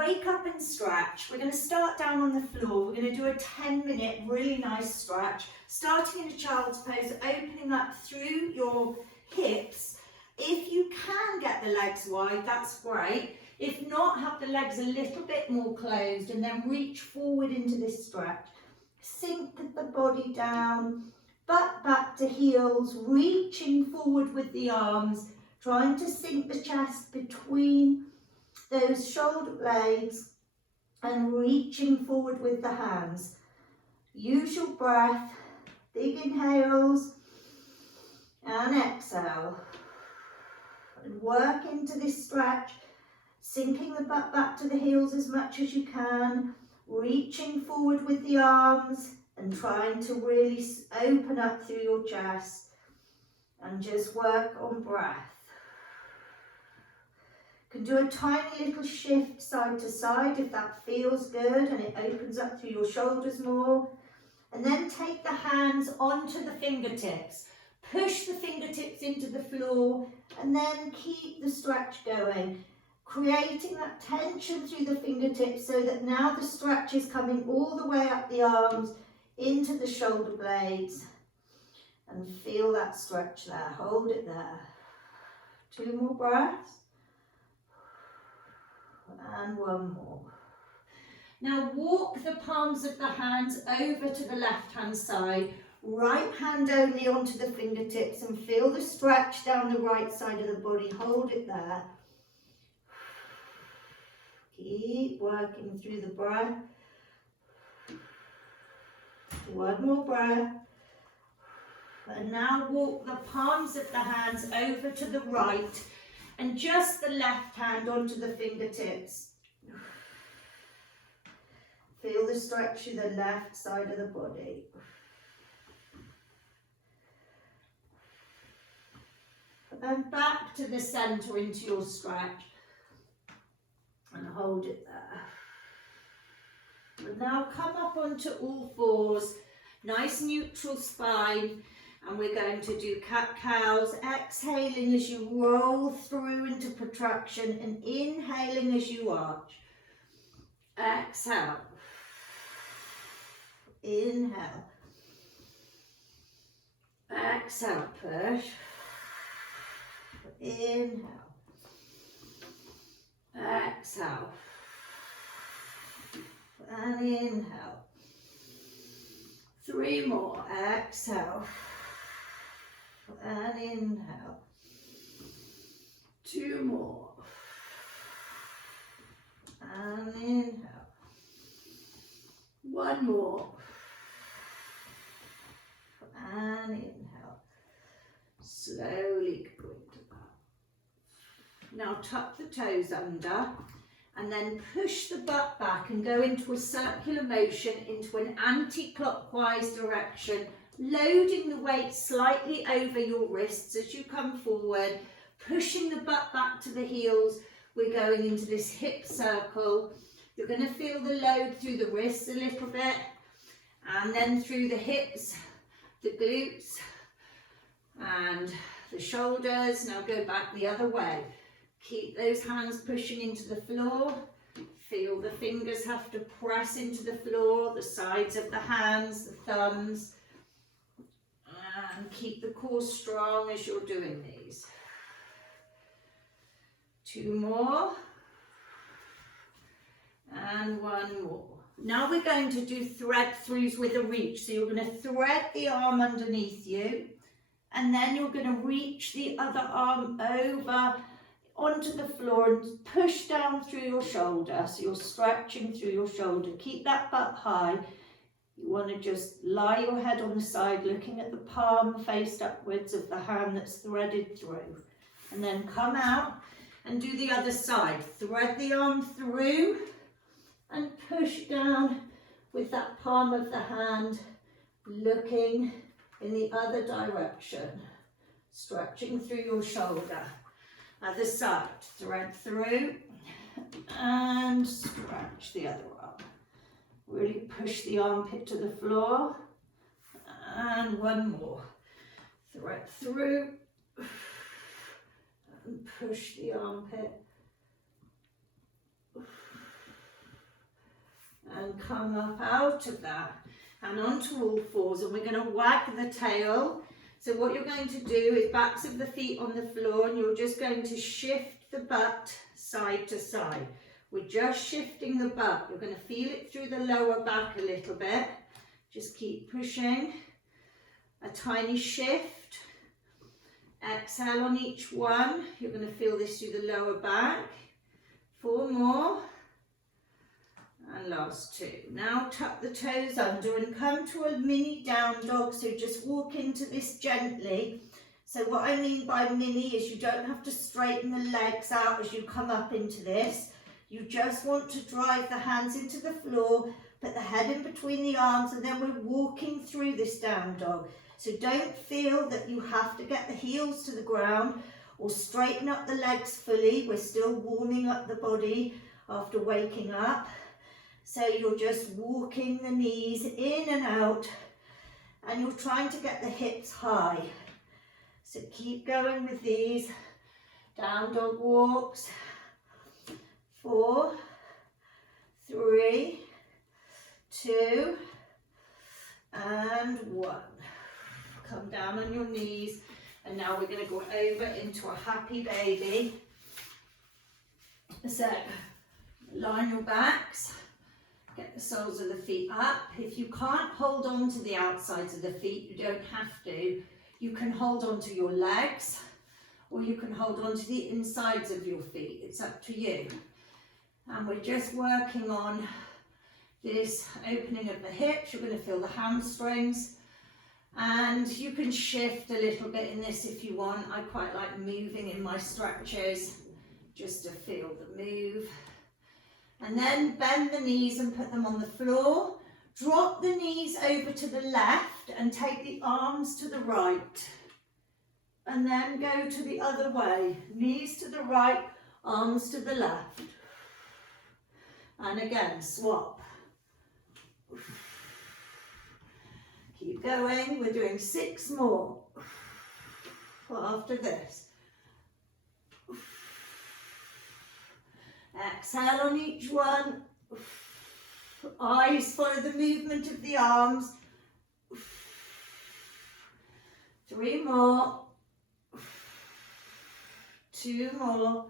wake up and stretch. We're going to start down on the floor. We're going to do a 10-minute really nice stretch, starting in a child's pose, opening up through your hips. If you can get the legs wide, that's great. If not, have the legs a little bit more closed and then reach forward into this stretch. Sink the body down, butt back to heels, reaching forward with the arms, trying to sink the chest between those shoulder blades and reaching forward with the hands. Use your breath, big inhales and exhale. And work into this stretch, sinking the butt back to the heels as much as you can, reaching forward with the arms and trying to really open up through your chest and just work on breath. You can do a tiny little shift side to side if that feels good and it opens up through your shoulders more. And then take the hands onto the fingertips. Push the fingertips into the floor and then keep the stretch going, creating that tension through the fingertips so that now the stretch is coming all the way up the arms into the shoulder blades. And feel that stretch there, hold it there. 2 more breaths. And 1 more. Now walk the palms of the hands over to the left hand side. Right hand only onto the fingertips and feel the stretch down the right side of the body. Hold it there. Keep working through the breath. 1 more breath. And now walk the palms of the hands over to the right and just the left hand onto the fingertips. Feel the stretch through the left side of the body. And back to the centre into your stretch. And hold it there. And now come up onto all fours. Nice neutral spine. And we're going to do cat-cows. Exhaling as you roll through into protraction and inhaling as you arch. Exhale. Inhale. Exhale, push. Inhale. Exhale. And inhale. 3 more. Exhale. And inhale. 2 more. And inhale. 1 more. And inhale. Slowly go into that. Now tuck the toes under and then push the butt back and go into a circular motion into an anti-clockwise direction, loading the weight slightly over your wrists as you come forward, pushing the butt back to the heels. We're going into this hip circle. You're going to feel the load through the wrists a little bit and then through the hips, the glutes and the shoulders. Now go back the other way. Keep those hands pushing into the floor. Feel the fingers have to press into the floor, the sides of the hands, the thumbs. And keep the core strong as you're doing these. 2 more. And 1 more. Now we're going to do thread throughs with a reach. So you're going to thread the arm underneath you. And then you're going to reach the other arm over onto the floor and push down through your shoulder. So you're stretching through your shoulder. Keep that butt high. You want to just lie your head on the side, looking at the palm faced upwards of the hand that's threaded through. And then come out and do the other side. Thread the arm through and push down with that palm of the hand, looking in the other direction. Stretching through your shoulder. Other side, thread through and stretch the other arm. Really push the armpit to the floor. And 1 more. Thread through and push the armpit. and come up out of that and onto all fours, and we're going to wag the tail. So what you're going to do is backs of the feet on the floor, and you're just going to shift the butt side to side. We're just shifting the butt. You're going to feel it through the lower back a little bit. Just keep pushing. A tiny shift. Exhale on each one. You're going to feel this through the lower back. 4 more. And last 2. Now tuck the toes under and come to a mini down dog. So just walk into this gently. So what I mean by mini is you don't have to straighten the legs out as you come up into this. You just want to drive the hands into the floor, put the head in between the arms, and then we're walking through this down dog. So don't feel that you have to get the heels to the ground or straighten up the legs fully. We're still warming up the body after waking up. So you're just walking the knees in and out, and you're trying to get the hips high. So keep going with these down dog walks. 4, 3, 2, and 1. Come down on your knees, and now we're going to go over into a happy baby. So line your backs. Get the soles of the feet up. If you can't hold on to the outsides of the feet, you don't have to. You can hold on to your legs, or you can hold on to the insides of your feet. It's up to you. And we're just working on this opening of the hips. You're going to feel the hamstrings. And you can shift a little bit in this if you want. I quite like moving in my stretches just to feel the move. And then bend the knees and put them on the floor. Drop the knees over to the left and take the arms to the right. And then go to the other way. Knees to the right, arms to the left. And again, swap. Keep going. We're doing 6 more after this. Exhale on each one. Eyes follow the movement of the arms. 3 more. 2 more.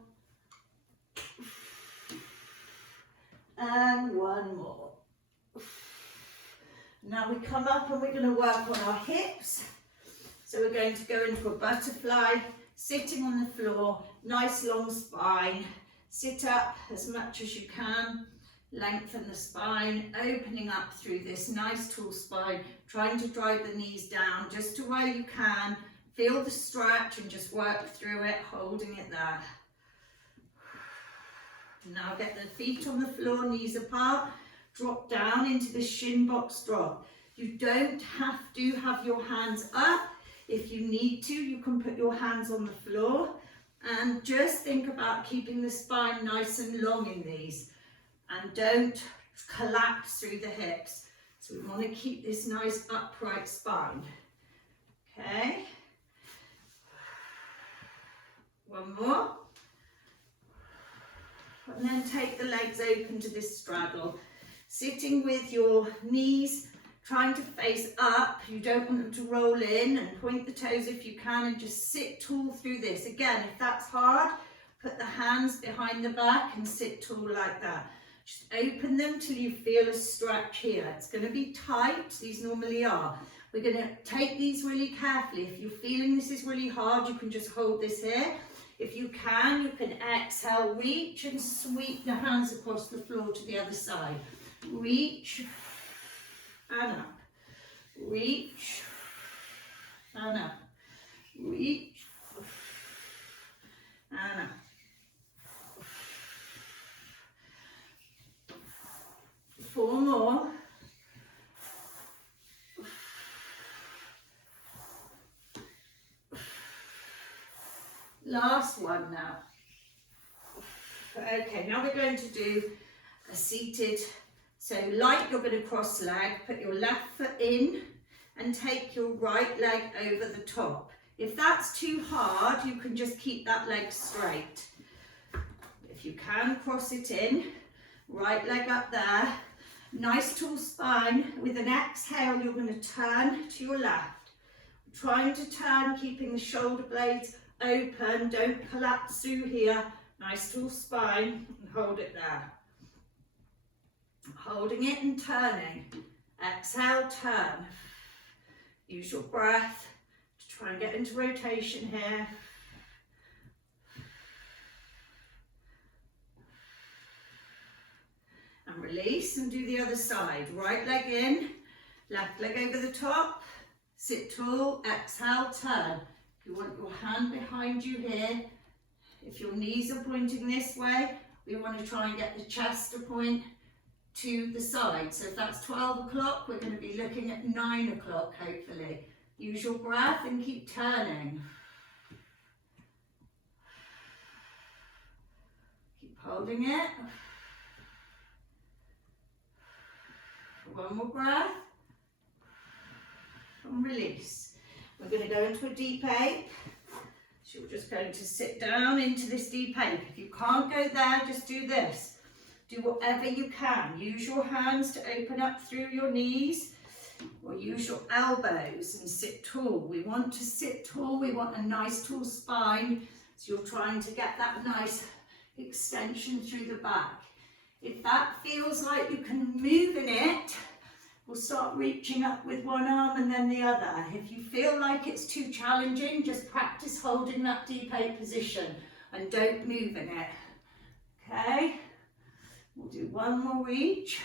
And 1 more. Now we come up and we're going to work on our hips. So we're going to go into a butterfly, sitting on the floor, nice long spine. Sit up as much as you can, lengthen the spine, opening up through this nice tall spine, trying to drive the knees down just to where you can. Feel the stretch and just work through it, holding it there. Now get the feet on the floor, knees apart, drop down into the shin box drop. You don't have to have your hands up. If you need to, you can put your hands on the floor. And just think about keeping the spine nice and long in these. And don't collapse through the hips. So we want to keep this nice upright spine. Okay. 1 more. And then take the legs open to this straddle. Sitting with your knees trying to face up. You don't want them to roll in, and point the toes if you can, and just sit tall through this. Again, if that's hard, put the hands behind the back and sit tall like that. Just open them till you feel a stretch here. It's going to be tight, these normally are. We're going to take these really carefully. If you're feeling this is really hard, you can just hold this here. If you can exhale, reach and sweep the hands across the floor to the other side. Reach and up. Reach and up. Reach and up. 4 more. Last one now. Okay, now we're going to do a seated. So like you're going to cross leg, put your left foot in and take your right leg over the top. If that's too hard, you can just keep that leg straight. If you can, cross it in, right leg up there, Nice tall spine. With an exhale, you're going to turn to your left. Trying to turn, keeping the shoulder blades open. Don't collapse through here. Nice tall spine, and hold it there. Holding it and turning. Exhale, turn. Use your breath to try and get into rotation here. And release and do the other side. Right leg in, left leg over the top. Sit tall, exhale, turn. If you want your hand behind you here, if your knees are pointing this way, we want to try and get the chest to point to the side. So if that's 12 o'clock, we're going to be looking at 9 o'clock, hopefully. Use your breath and keep turning. Keep holding it. One more breath. And release. We're going to go into a deep ape. So you're just going to sit down into this deep ape. If you can't go there, just do this. Do whatever you can. Use your hands to open up through your knees, or use your elbows and sit tall. We want to sit tall. We want a nice tall spine. So you're trying to get that nice extension through the back. If that feels like you can move in it, we'll start reaching up with one arm and then the other. If you feel like it's too challenging, just practice holding that deep ape position and don't move in it. Okay? We'll do one more reach.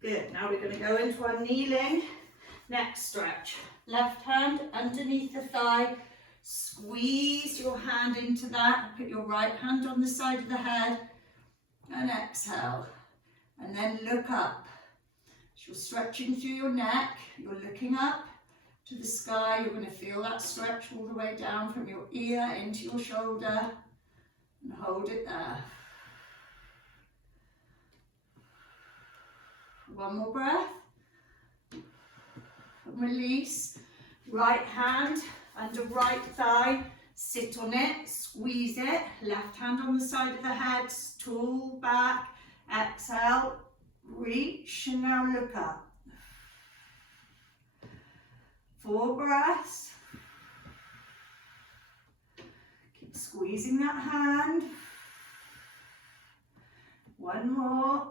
Good. Now we're going to go into our kneeling neck stretch. Left hand underneath the thigh. Squeeze your hand into that. Put your right hand on the side of the head and exhale. And then look up. As you're stretching through your neck, you're looking up to the sky. You're going to feel that stretch all the way down from your ear into your shoulder. And hold it there. One more breath. And release. Right hand under right thigh. Sit on it. Squeeze it. Left hand on the side of the head. Tall back. Exhale, reach, and now look up. 4 breaths. Keep squeezing that hand. 1 more.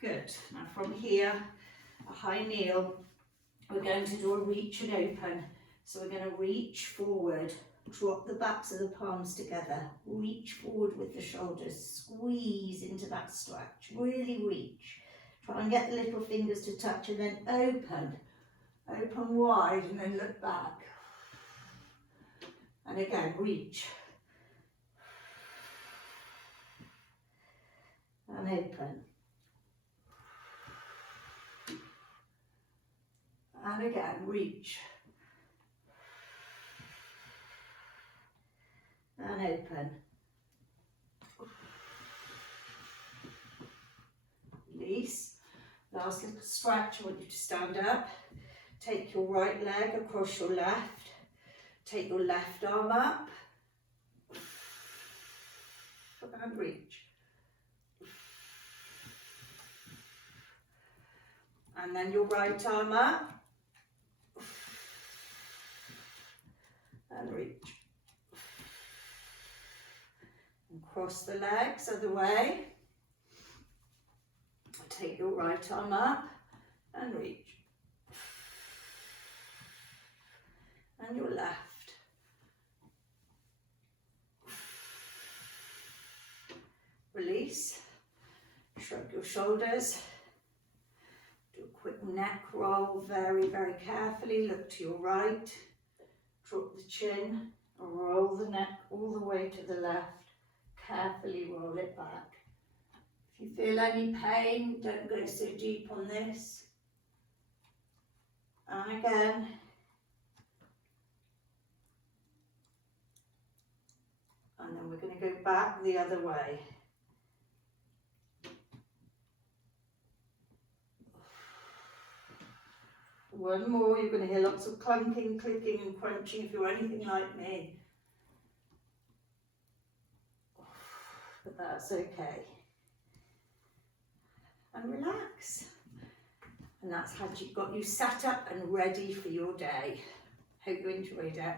Good. Now from here, a high kneel, we're going to do a reach and open. So we're going to reach forward. Drop the backs of the palms together. Reach forward with the shoulders. Squeeze into that stretch. Really reach. Try and get the little fingers to touch and then open. Open wide and then look back. And again, reach. And open. And again, reach. And open. Release. Last little stretch, I want you to stand up. Take your right leg across your left. Take your left arm up. And reach. And then your right arm up. And reach. Cross the legs other way. Take your right arm up and reach. And your left. Release. Shrug your shoulders. Do a quick neck roll, very, very carefully. Look to your right. Drop the chin. Roll the neck all the way to the left. Carefully roll it back. If you feel any pain, don't go so deep on this. And again. And then we're going to go back the other way. One more, you're going to hear lots of clunking, clicking and crunching if you're anything like me. but that's okay. And relax. And that's how got you set up and ready for your day. Hope you enjoyed it.